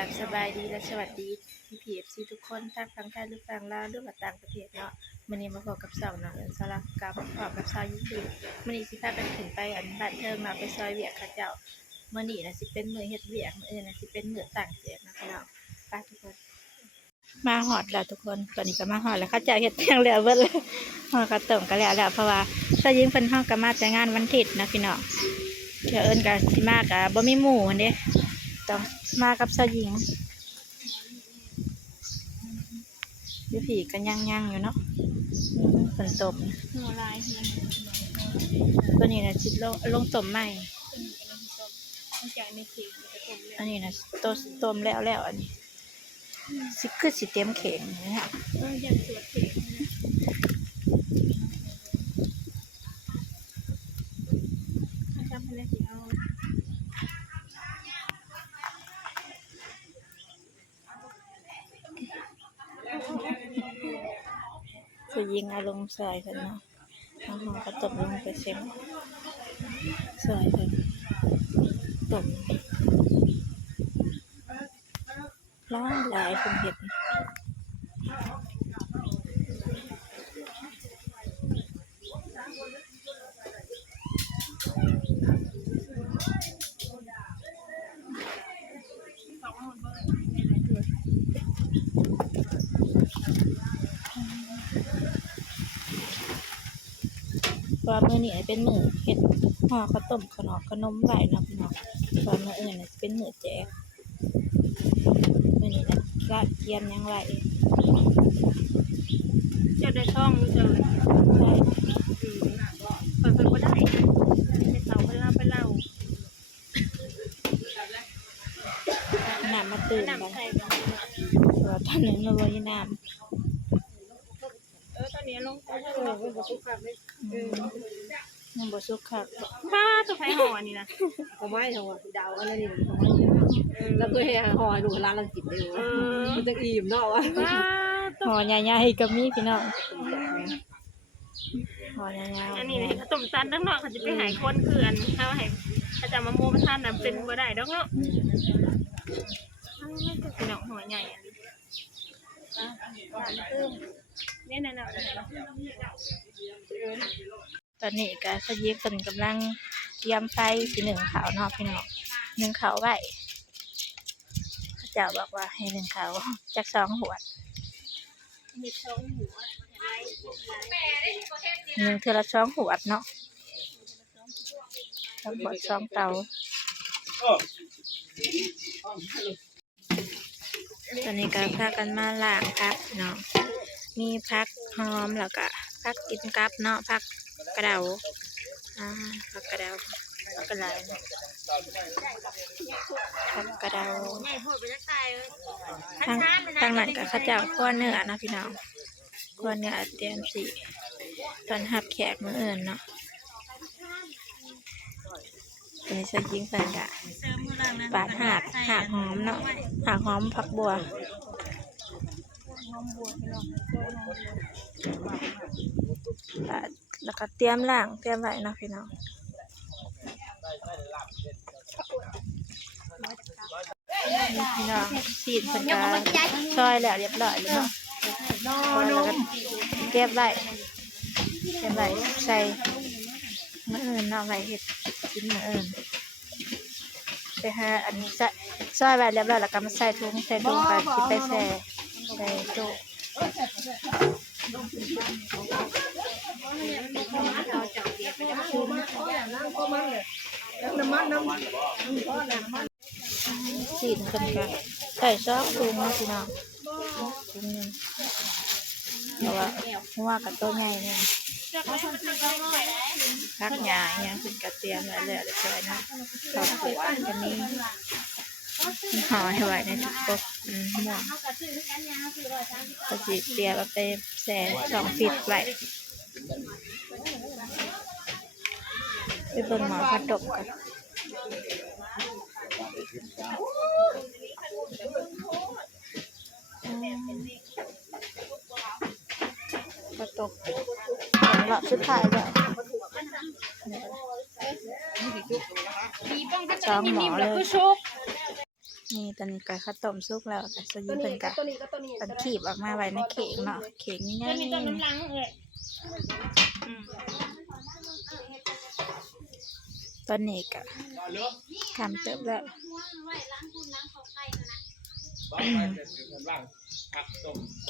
กับสบายดีและสวัสดีพี่เอฟซีทุกคนทั้งฝั่งไทยหรือฝั่งลาวหรือว่าต่างประเทศเนาะมื้อนี้มาพบกับสาวน้องสลับกับพร้อมกับสาวยิ่งดีมื้อนี้สิพากันขึ้นไปบ้านเทิงเนาะไปซอยเวียกเขาเจ้ามื้อนี้น่ะสิเป็นมื้อเฮ็ดเวียกมื้ออื่นน่ะสิเป็นมื้อต่างแจกนะพี่น้องไปทุกคนมาฮอดแล้วทุกคนตอนนี้ก็มาฮอดแล้วเขาเจ้าเฮ็ดเพียงแล้วเบิดเลยฮอดกระต้มก็แล้วเพราะว่าสาวยิ่งเพิ่นเฮาก็มาแต่งานวันอาทิตย์นะพี่น้องเดี๋ยวเอิ้นก็สิมาก็บ่มีหมู่หั่นเด้ต้องมากับสาวยิ่งเดี๋ยวผีกันย่างอยู่เนาะฝนตกหัวลายตัวนี้นะชิดลงต้มใหม่อันนี้นะต้มแล้วอันนี้สิคือสิเต็มเข่งนะฮะอย่างสวดเข่งทำอะไรสิเอาจะยิงอารมณ์ใส่กันเนาะเอาหอกระตบลงไปเซ็มใส่กันตบร้อนหลายคนเห็ดว่ามื้อนี้เป็นมื้อเฮ็ดห่อข้าวต้มขนมไหวเนาะพี่น้องว่ามื้ออื่นน่ะเป็นมื้อแจกมื้อนี้น่ะลาดเทียมยังไหวจะได้ช่องรู้จักได้เปิดบ่ได้ไปเล่าน้ำมาตื่นกันว่าตอนนี้เราบ่มีน้ำตอนนี้ลงบ่สุกคักเลยมันบ่สุกคักบ้าตัวไผห่ออันนี้นะเอาไม้เถอะดาวอะไรนี่แล้วก็ให้ห่อให้ลูกหลานเรากินได้มันจะอิ่มเนาะวะห่อใหญ่ๆก็มีพี่น้องห่อใหญ่ๆอันนี้นะต้มซันทั้งเนาะเขาจะไปหายคนคืออันเขาให้เขาจะมาโม่มาทานน่ะเป็นบ่ได้ดอกเนาะพี่น้องห่อใหญ่อันนี้เนี่ยน่ะตอนนี้ก็สยิบเพิ่นกำลังเตรียมไฟสินึ่งข้าวเนาะพี่น้องนึ่งข้าวไว้เขาเจ้าบอกว่าให้นึ่งข้าวจัก2 หวดมี2หัวนึ่งเทื่อละ2 หวดเนาะ2 หวด2 เตาตอนนี้ก็พากันมาล้างผักเนาะมีผักหอมแล้วก็ผักกินกับเนาะผักกระเดาผักกระเดาผักกระไรผักกระเดาทางนั้นก็ข้าเจ้าคั่วเนื้อนะพี่น้องคั่วเนื้อเตรียมสิตอนหับแขกมื้ออื่นเนาะเป็นเสื้อยิงเพิ่นกะปาดหากหอมเนาะหากหอมผักบัวแล้วก็เตรียมล้างเตรียมไว้นะพี่น้องพี่น้องฉีดเป็นการซอยแล้วเรียบร้อยแล้วเนาะแล้วก็เก็บไว้ใส่มื้ออื่นเนาะไว้เฮ็ดกินมื้ออื่นไปหาอันนี้ซอยไว้เรียบร้อยแล้วก็มาใส่ถุงก็สิไปแช่ใส่ตู้สีนกันกันใส่ซอสปรุงนะพี่น้องปรุงนึงเพราะว่ากับตัวใหญ่เนี่ยพักหญ้าอย่างขึ้นกระเทียมแล้วเรียบร้อยนะข้าวคั่วกันนี้ห่อให้ไว้ในถุงก๊กหม้อก็สิเตรียมเอาไปแช่2 ฟิตไว้ไปเบิ่งหม้อผัดดบกันผัดดบรอบสุดท้ายแล้ว2 หม้อเลย นี่ตอนนี้ก็ข้าวต้มสุกแล้วก็สยิงเพิ่นก็ ตัวนี้ก็ตัวนี้ เพิ่นขีบออกมาไว้ในเข่งเนาะเข่งง่า ตัวย นี้ต้นน้ำลังเอ้ย ๆตอนนี้ก็ทำเติบแล้ว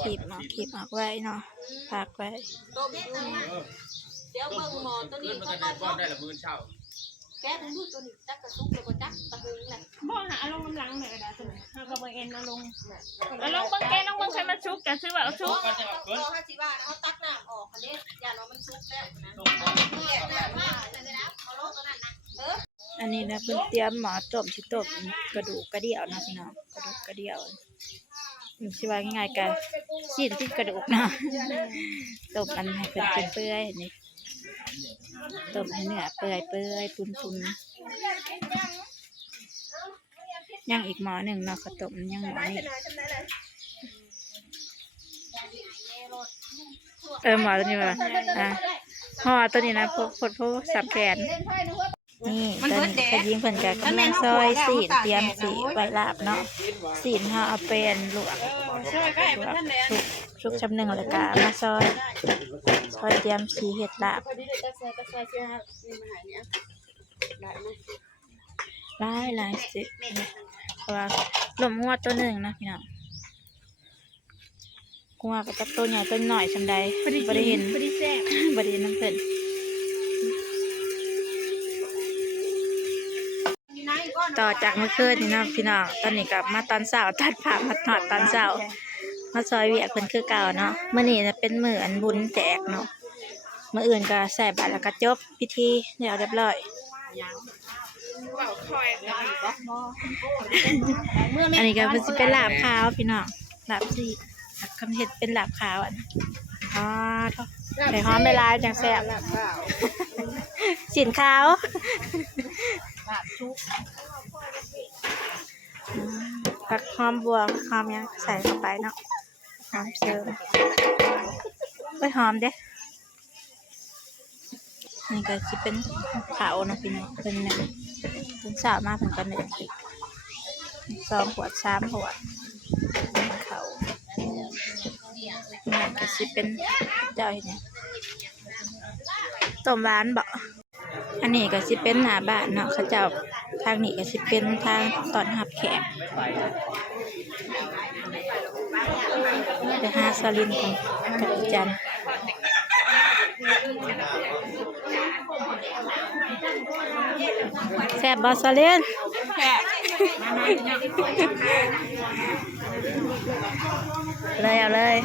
ขีบเนาะขีบออกไว้เนาะพักไว้ ต้มเดี๋ยวเบิ่งหมอตัวนี้เขาก็ได้ละมื้อเช้าแก้ทั้งดูตัวนี้จักกระซุกแล้วก็จักตะหึงแหละ บ่หาเอาลงน้ำลังแม่ก็ได้ตัวนี้เฮาก็บ่เอ็นเอาลงเบิ่งแกน้องเบิ่งใครมาชุกก็ซื้อว่าเอาชุก ก็ห้าสิบบาทเขาตักน้ำออกอันนี้อย่าเรามันซุกแล้วนะเนี่ยน้ำมาเลยนะเอาลงตัวนั้นนะอันนี้นะเพิ่นเตรียมหมอต้มสิต้มกระดูกกระเดี่ยวนะพี่น้องกระดูกกระเดี่ยวสิว่าง่ายๆกันชิ้นที่กระดูกเนาะต้มมันให้เพิ่นเปื่อยๆนี่ต้มให้เนื้อเปื่อยๆตุนๆย่างอีกหม้อหนึ่งเนาะข้าวต้มย่างหม้อนี้หม้อตัวนี้ว่าห่อตัวนี้นะพวกสับแขนนี่ตอนนี้ขยิงเพิ่นก็กำลังซอยสีนเตรียมสีไว้ลาบเนาะสีนเฮาเอาเป็นลวกชุกชำหนึ่งแล้วก็มาซอยเตรียมสีเห็ดลาบหลายสิเพราะว่าลมงัวตัวหนึ่งนะพี่น้องงัวก็จะตัวใหญ่ตัวหน่อยชำใดบ่ได้เห็น บ่ได้แซ่บ บ่ได้เห็นน้ำเพิ่นต่อจากเมื่อคืนนี่นะพี่น้องตอนนี้กลับมาตอนเช้าตัดผ้ามาถอดตอนเช้ามาซอยเวียกเพิ่นคือเก่าเนาะมื้อนี้จะเป็นมื้ออันบุญแจกเนาะมื้ออื่นก็ใส่บาตรแล้วก็จบพิธีเรียบร้อยอันนี้ก็เพิ่นสิเป็นลาบขาวพี่น้องลาบสิคำเฮ็ดเป็นลาบขาวอันใส่หอมเวลาจังแซ่บสินขาวผักหอมบัวหอมยังใส่เข้าไปเนาะหอมเสริมไปหอมเด้นี่ก็จะเป็นขาวนะพี่น้องเป็นเนี่ยเป็นสาวมากเหมือนกันเลย2 ขวด 3 ขวดเขานี่ก็จะเป็นเจ้าอย่างเนี้ยต้มหวานบ่อันนี้ก็สิเป็นหน้าบ้านเนาะเขาเจ้าทางนี้ก็สิเป็นทางตอนรับแขกไปหาสลินกันกับอีจันแซ่บบ่สลินแซ่บเลยเอาเลย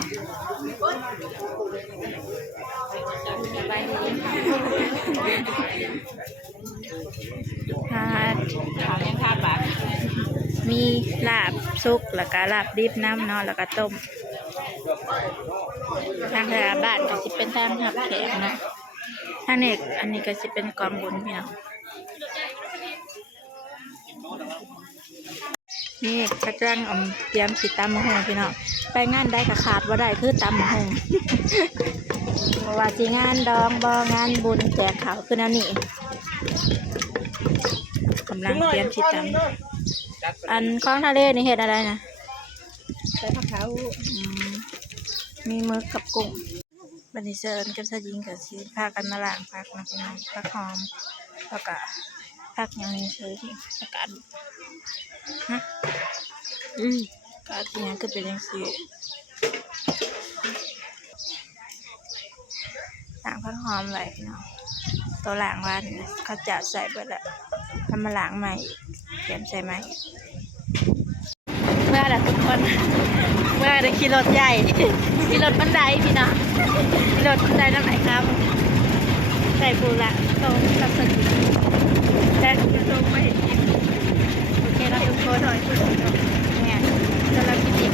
มีลาบซุกแล้วก็ลาบดิบน้ำเนาะแล้วก็ต้มทางบ้านก็จะเป็นทางหับแขกเนาะทางนี้อันนี้ก็จะเป็นกองบุญพี่น้องนี่กระจังเตรียมสิตำมะฮงพี่น้องไปงานได้ก็ขาดว่าได้คือตำมะฮงเพราะว่าสิงานดองบ่งานบุญแจกข้าวคือแนวนี้กำลังเตรียมสิตำอันคลองทะเลนี่เห็ดอะไรนะใส่ผักขาวมีหมึกกับกุ้งบันนี้เซิร์นกับสยิงกับชีพากันมาล้างผักนะพี่น้องผักหอมแล้วก็ผักอย่างนี้เซิร์นผักกาดฮะกาดที่นี่ก็เป็นอย่างนี้ล้างผักหอมไหลพี่น้องตัวล้างวันเขาจะใส่ไปแล้วทำมาล้างใหม่เตรียมใส่ใหม่เมื่อทุกคนเมื่อได้ขี่รถใหญ่ขี่รถบันไดพี่น้องขี่รถบันไดน้ำไหนครับใส่ปูละตรงกับสนิทแต่ตรงไม่เห็นโอเคเราทุกคนหน่อยเนี่ยจะเราคิดอีก